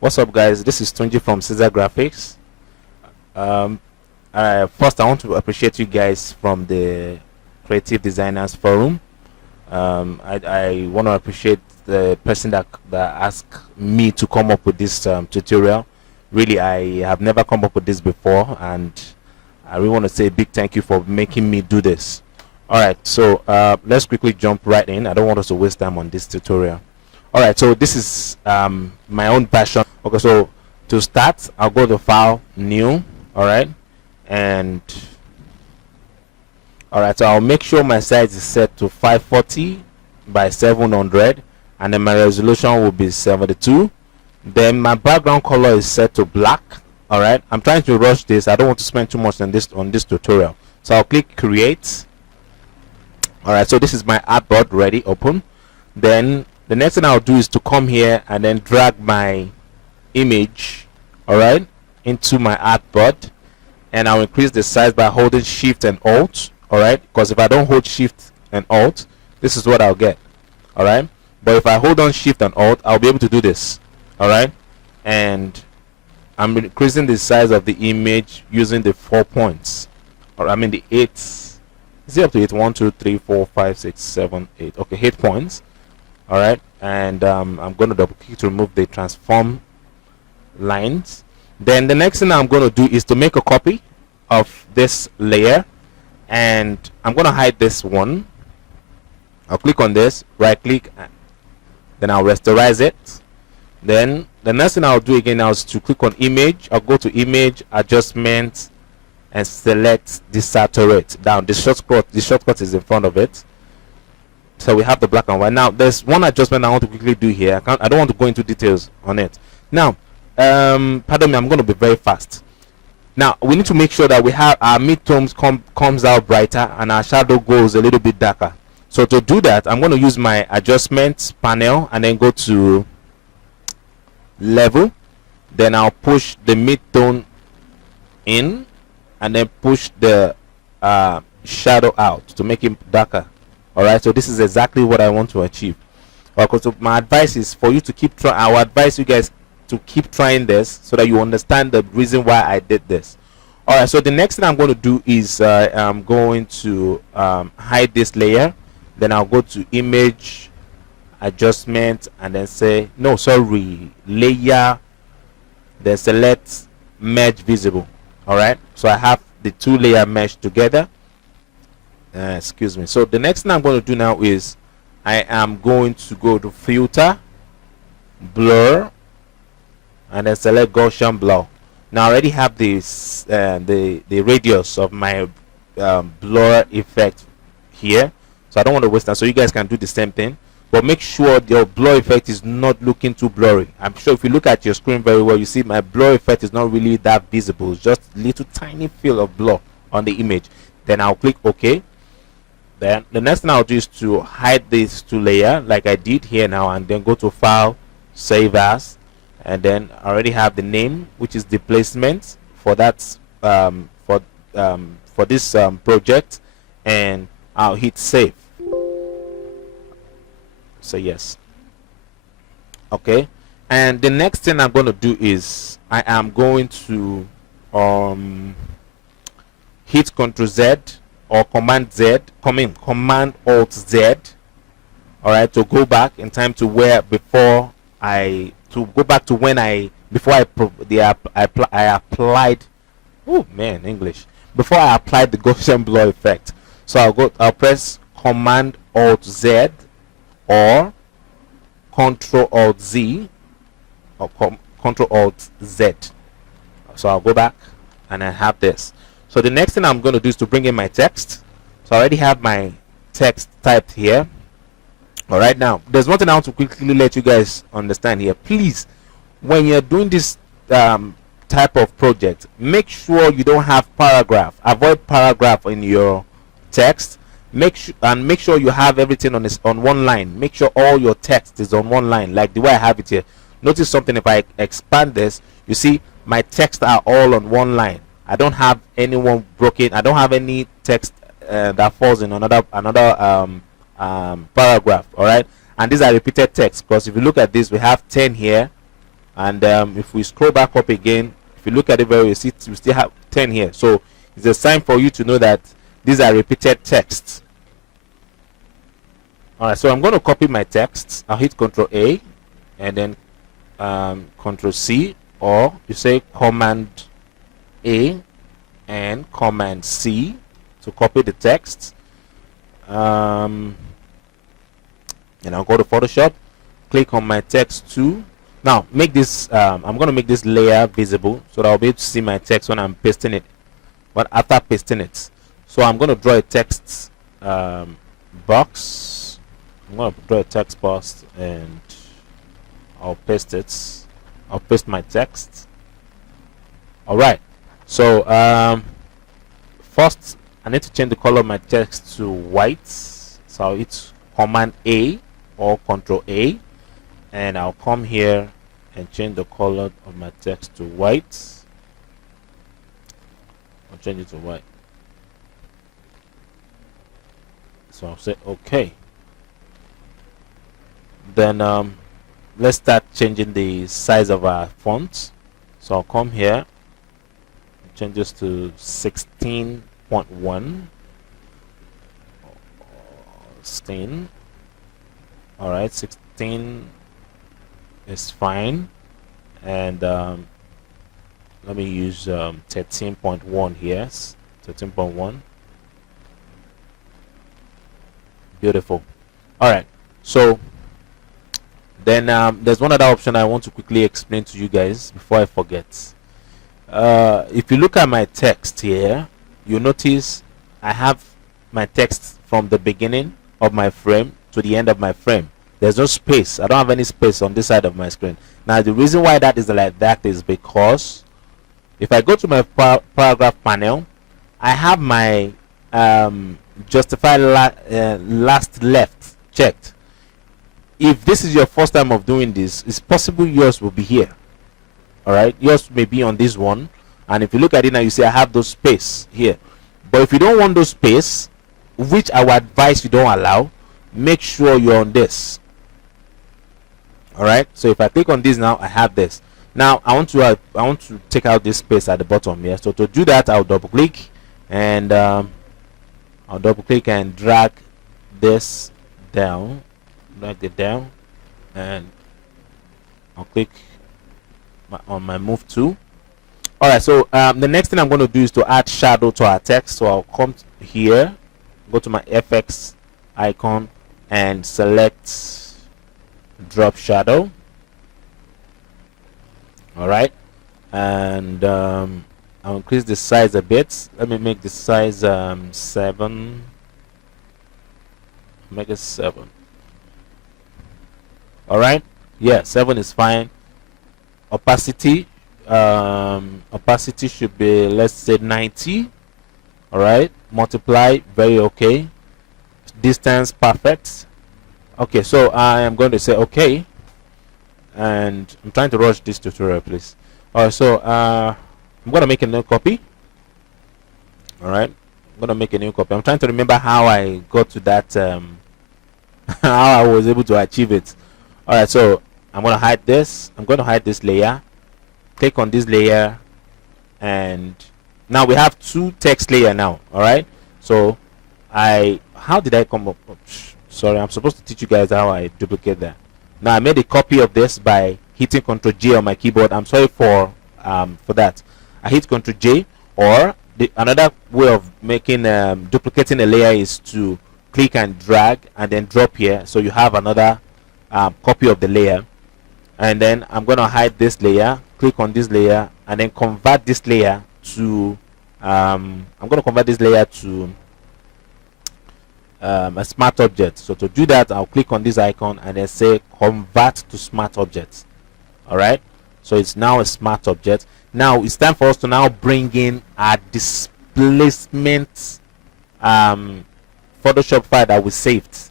What's up, guys? This is Tunji from Caesar Graphics. First, I want to appreciate you guys from the Creative Designers Forum. I want to appreciate the person that asked me to come up with this tutorial. Really, I have never come up with this before, and I really want to say a big thank you for making me do this. Alright, so let's quickly jump right in. I don't want us to waste time on this tutorial. Alright, so this is my own version. Okay, so to start, I'll go to File, New. Alright, and alright, so I'll make sure my size is set to 540 by 700, and then my resolution will be 72. Then my background color is set to black. Alright, I'm trying to rush this. I don't want to spend too much on this tutorial, so I'll click Create. Alright, so this is my artboard ready, open. Then the next thing I'll do is to come here and then drag my image, alright, into my artboard, and I'll increase the size by holding Shift and Alt, alright, because if I don't hold Shift and Alt, this is what I'll get, alright. But if I hold on Shift and Alt, I'll be able to do this, alright. And I'm increasing the size of the image using the 4 points, or I mean the 8. Is it up to 8? 1, 2, 3, 4, 5, 6, 7, 8. Okay, 8 points. Alright, and I'm going to double click to remove the transform lines. Then the next thing I'm going to do is to make a copy of this layer, and I'm going to hide this one. I'll click on this, right click, then I'll rasterize it. Then the next thing I'll do again now is to click on image. I'll go to image, adjustment, and select desaturate. Down the shortcut is in front of it, so we have the black and white. Now there's one adjustment I want to quickly do here. I don't want to go into details on it now. Pardon me, I'm going to be very fast. Now we need to make sure that we have our midtones comes out brighter and our shadow goes a little bit darker. So to do that, I'm going to use my adjustments panel and then go to level. Then I'll push the midtone in and then push the shadow out to make it darker. Alright, so this is exactly what I want to achieve. Okay, so my advice is for you to keep trying. I would advise you guys to keep trying this so that you understand the reason why I did this. Alright, so the next thing I'm going to do is I'm going to hide this layer. Then I'll go to image, adjustment, and then say layer, then select merge visible. Alright, so I have the two layer mesh together. Excuse me. So the next thing I'm going to do now is I am going to go to filter, blur, and then select Gaussian blur. Now I already have this the radius of my blur effect here, so I don't want to waste that. So you guys can do the same thing, but make sure your blur effect is not looking too blurry. I'm sure if you look at your screen very well, you see my blur effect is not really that visible. It's just little tiny feel of blur on the image. Then I'll click OK. Then the next thing I'll do is to hide this two layer like I did here now, and then go to File, Save As, and then I already have the name, which is the placement for that for this project, and I'll hit Save. So yes. Okay, and the next thing I'm going to do is I am going to hit Ctrl Z or Command Z, Command Alt Z, alright, to go back in time to where before I applied, oh man, English, before I applied the Gaussian blur effect. So I'll press Command Alt Z or Control Alt Z or Control Alt Z. So I'll go back and I have this. So the next thing I'm going to do is to bring in my text. So I already have my text typed here. Alright, now there's one thing I want to quickly let you guys understand here. Please, when you're doing this type of project, make sure you don't have paragraph. Avoid paragraph in your text. Make sure you have everything on one line. Make sure all your text is on one line, like the way I have it here. Notice something. If I expand this, you see my text are all on one line. I don't have anyone broken. I don't have any text that falls in another paragraph. All right, and these are repeated text, because if you look at this, we have 10 here, And if we scroll back up again, if you look at it very well, you see we still have 10 here. So it's a sign for you to know that these are repeated texts. All right, so I'm going to copy my text. I'll hit Control A and then Control C, or you say Command A and Command C to copy the text. And I'll go to Photoshop, click on my text too. Now make this I'm going to make this layer visible so that I'll be able to see my text when I'm pasting it, but after pasting it. So I'm going to draw a text box. I'm going to draw a text box and I'll paste it. I'll paste my text. Alright, so first I need to change the color of my text to white. So I'll hit Command A or Control A, and I'll come here and change the color of my text to white. I'll change it to white. So I'll say OK. Then let's start changing the size of our font. So I'll come here, change this to 16.1. 16. All right, 16 is fine. And let me use 13.1 here. 13.1. Beautiful. All right, so then there's one other option I want to quickly explain to you guys before I forget. If you look at my text here, you notice I have my text from the beginning of my frame to the end of my frame. There's no space. I don't have any space on this side of my screen. Now the reason why that is like that is because if I go to my paragraph panel, I have my justify last left checked. If this is your first time of doing this, it's possible yours will be here. All right, yours may be on this one, and if you look at it now, you see I have those space here. But if you don't want those space, which I would advise you don't allow, make sure you're on this. All right, so if I click on this now, I have this. Now I want to take out this space at the bottom here. So to do that, I'll double click and I'll double click and drag this down, drag it down, and I'll click on my move tool. All right, so the next thing I'm going to do is to add shadow to our text. So I'll come here, go to my FX icon and select drop shadow. All right, and I'll increase the size a bit. Let me make the size 7. Make it 7. All right, yeah, 7 is fine. Opacity should be, let's say, 90. All right, multiply, very okay. Distance, perfect. Okay, so I am going to say okay, and I'm trying to rush this tutorial, please. All right, so I'm going to make a new copy. All right, I'm going to make a new copy. I'm trying to remember how I got to that, how I was able to achieve it. All right, so I'm going to hide this. I'm going to hide this layer. Click on this layer, and now we have 2 text layer now. All right, so how did I come up? Sorry, I'm supposed to teach you guys how I duplicate that. Now I made a copy of this by hitting Ctrl J on my keyboard. I'm sorry for that. I hit Ctrl J, or another way of making duplicating a layer is to click and drag and then drop here, so you have another copy of the layer. And then I'm going to hide this layer, click on this layer, and then convert this layer to I'm going to convert this layer to a smart object. So to do that, I'll click on this icon and then say convert to smart object. All right, so it's now a smart object. Now it's time for us to now bring in our displacement Photoshop file that we saved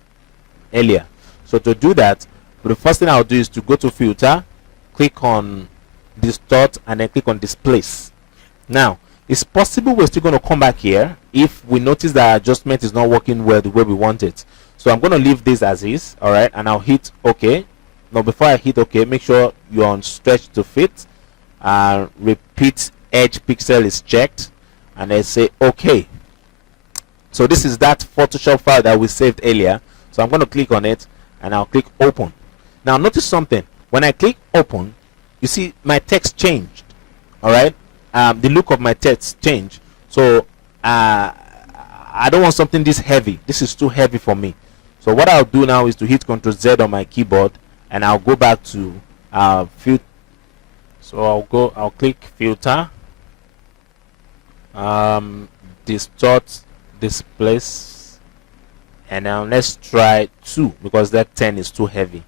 earlier. So to do that, the first thing I'll do is to go to filter, click on distort, and then click on displace. Now it's possible we're still going to come back here if we notice that our adjustment is not working well the way we want it. So I'm going to leave this as is. All right, and I'll hit OK, now before I hit OK, make sure you're on stretch to fit. Repeat edge pixel is checked, and then say OK. So this is that Photoshop file that we saved earlier. So I'm going to click on it, and I'll click open. Now notice something. When I click open, you see my text changed. All right, the look of my text changed. So I don't want something this heavy. This is too heavy for me. So what I'll do now is to hit Ctrl Z on my keyboard, and I'll go back to filter. So I'll click filter, distort displace, and now let's try 2, because that 10 is too heavy.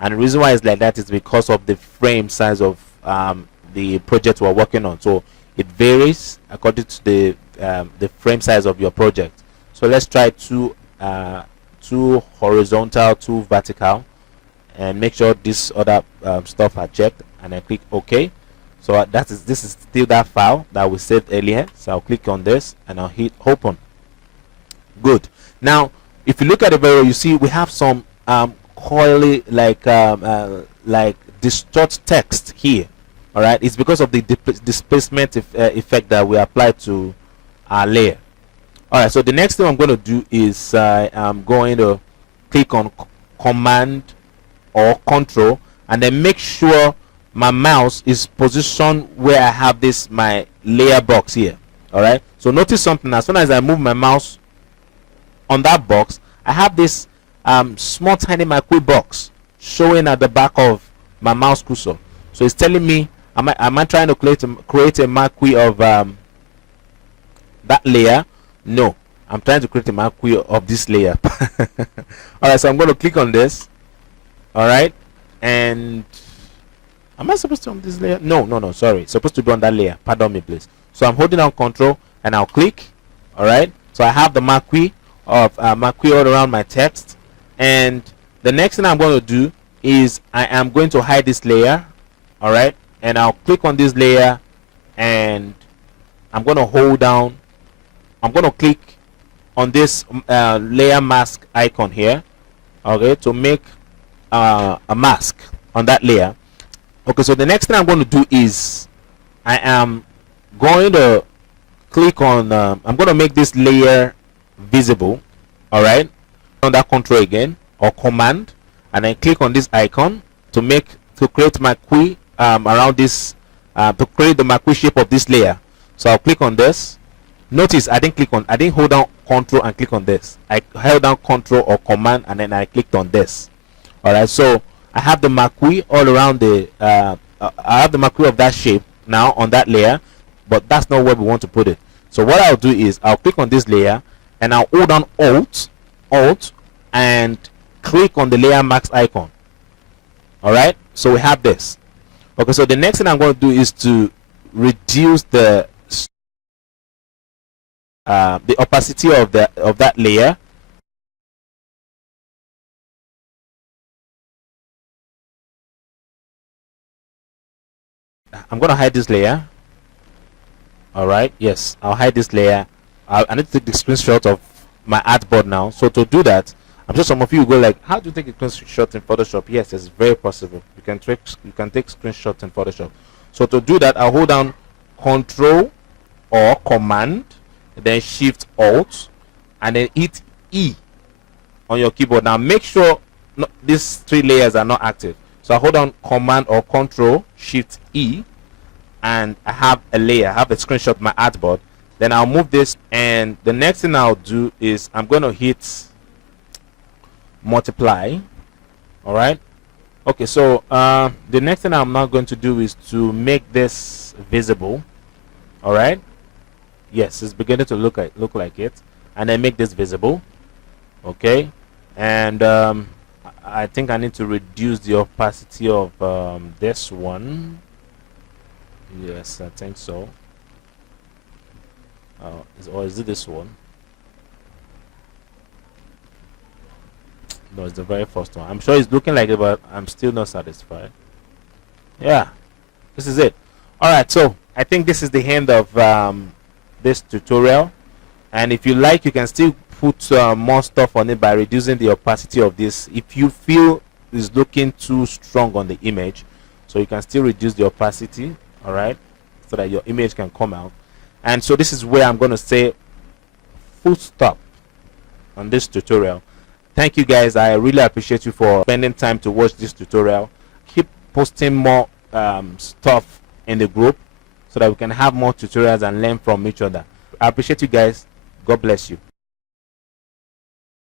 And the reason why it's like that is because of the frame size of the project we're working on. So it varies according to the frame size of your project. So let's try 2 horizontal, 2 vertical, and make sure this other stuff are checked, and I click OK. So this is still that file that we saved earlier. So I'll click on this, and I'll hit open. Good. Now if you look at the video, you see we have some coily, like distort text here. All right, it's because of the displacement effect that we applied to our layer. All right, so the next thing I'm going to do is I'm going to click on Command or Control, and then make sure my mouse is positioned where I have this my layer box here. All right, so notice something. As soon as I move my mouse on that box, I have this small tiny marquee box showing at the back of my mouse cursor. So it's telling me, am I trying to create a marquee of that layer? No, I'm trying to create a marquee of this layer. All right, so I'm going to click on this. All right, and am I supposed to on this layer? No, sorry, it's supposed to be on that layer. Pardon me, please. So I'm holding down Control, and I'll click. All right, so I have the marquee of marquee all around my text, and the next thing I'm going to do is I am going to hide this layer. All right, and I'll click on this layer, and I'm going to hold down, I'm going to click on this layer mask icon here, okay, to make a mask on that layer. Okay, so the next thing I'm going to do is I am going to click on I'm going to make this layer visible. All right, on that Control again or Command, and then click on this icon to create marquee around this, to create the marquee shape of this layer. So I'll click on this. Notice I didn't hold down Control and click on this. I held down Control or Command, and then I clicked on this. All right, so I have the marquee all around the I have the marquee of that shape now on that layer, but that's not where we want to put it. So what I'll do is I'll click on this layer, and I'll hold down Alt, and click on the layer mask icon. All right, so we have this. Okay, so the next thing I'm going to do is to reduce the opacity of that layer. I'm going to hide this layer. All right, yes, I'll hide this layer. I need to take the screenshot of my artboard now. So to do that, I'm sure some of you will go like, how do you take a screenshot in Photoshop? Yes, it's very possible. You can take screenshots in Photoshop. So to do that, I'll hold down Control or Command, then Shift Alt, and then hit E on your keyboard. Now make sure these 3 layers are not active. So I hold down Command or Control Shift E, and I have a layer. I have a screenshot of my artboard. Then I'll move this, and the next thing I'll do is I'm going to hit multiply. All right, okay, so the next thing I'm now going to do is to make this visible. All right, yes, it's beginning to look like it, and then make this visible. Okay, and I think I need to reduce the opacity of this one. Yes, I think so. Or is it this one? No, it's the very first one. I'm sure it's looking like it, but I'm still not satisfied. Yeah, this is it. All right, so I think this is the end of this tutorial, and if you like, you can still put more stuff on it by reducing the opacity of this. If you feel is looking too strong on the image, so you can still reduce the opacity, all right, so that your image can come out. And so this is where I'm going to say full stop on this tutorial. Thank you guys. I really appreciate you for spending time to watch this tutorial. Keep posting more stuff in the group so that we can have more tutorials and learn from each other. I appreciate you guys. God bless you.